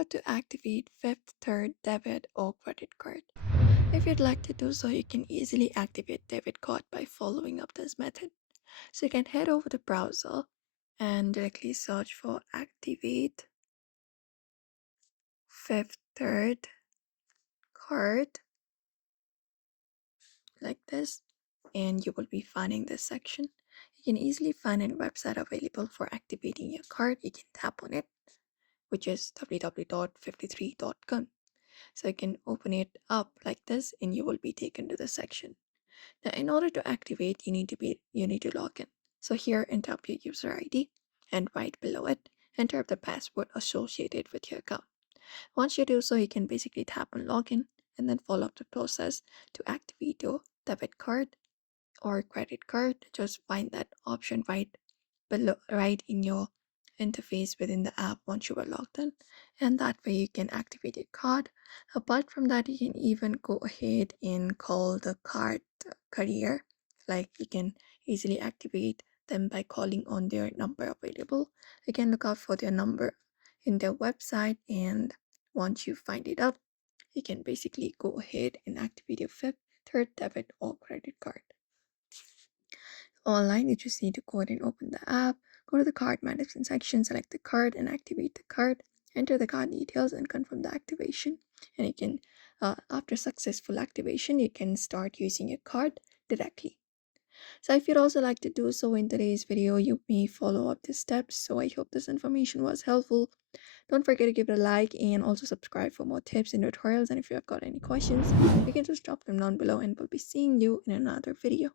how to activate Fifth Third Debit or credit card. If you'd like to do so, you can easily activate debit card by following up this method. So you can head over the browser and directly search for Activate Fifth Third Card like this, and you will be finding this section. You can easily find a website available for activating your card. You can tap on it, which is www.53.com. So you can open it up like this and you will be taken to the section. Now in order to activate, you need to log in. So here enter up your user ID and right below it, enter up the password associated with your account. Once you do so, you can basically tap on login and then follow up the process to activate your debit card or credit card. Just find that option right below, right in your interface within the app once you are logged in, and that way you can activate your card. Apart from that, you can even go ahead and call the card courier. Like you can easily activate them by calling on their number available. You can look out for their number in their website, and once you find it up, you can basically go ahead and activate your fifth third debit or credit card. Online, you just need to go ahead and open the app, go to the card management section, select the card and activate the card, enter the card details and confirm the activation. And you can, after successful activation, you can start using your card directly. So if you'd also like to do so in today's video, you may follow up the steps. So I hope this information was helpful. Don't forget to give it a like and also subscribe for more tips and tutorials. And if you have got any questions, you can just drop them down below and we'll be seeing you in another video.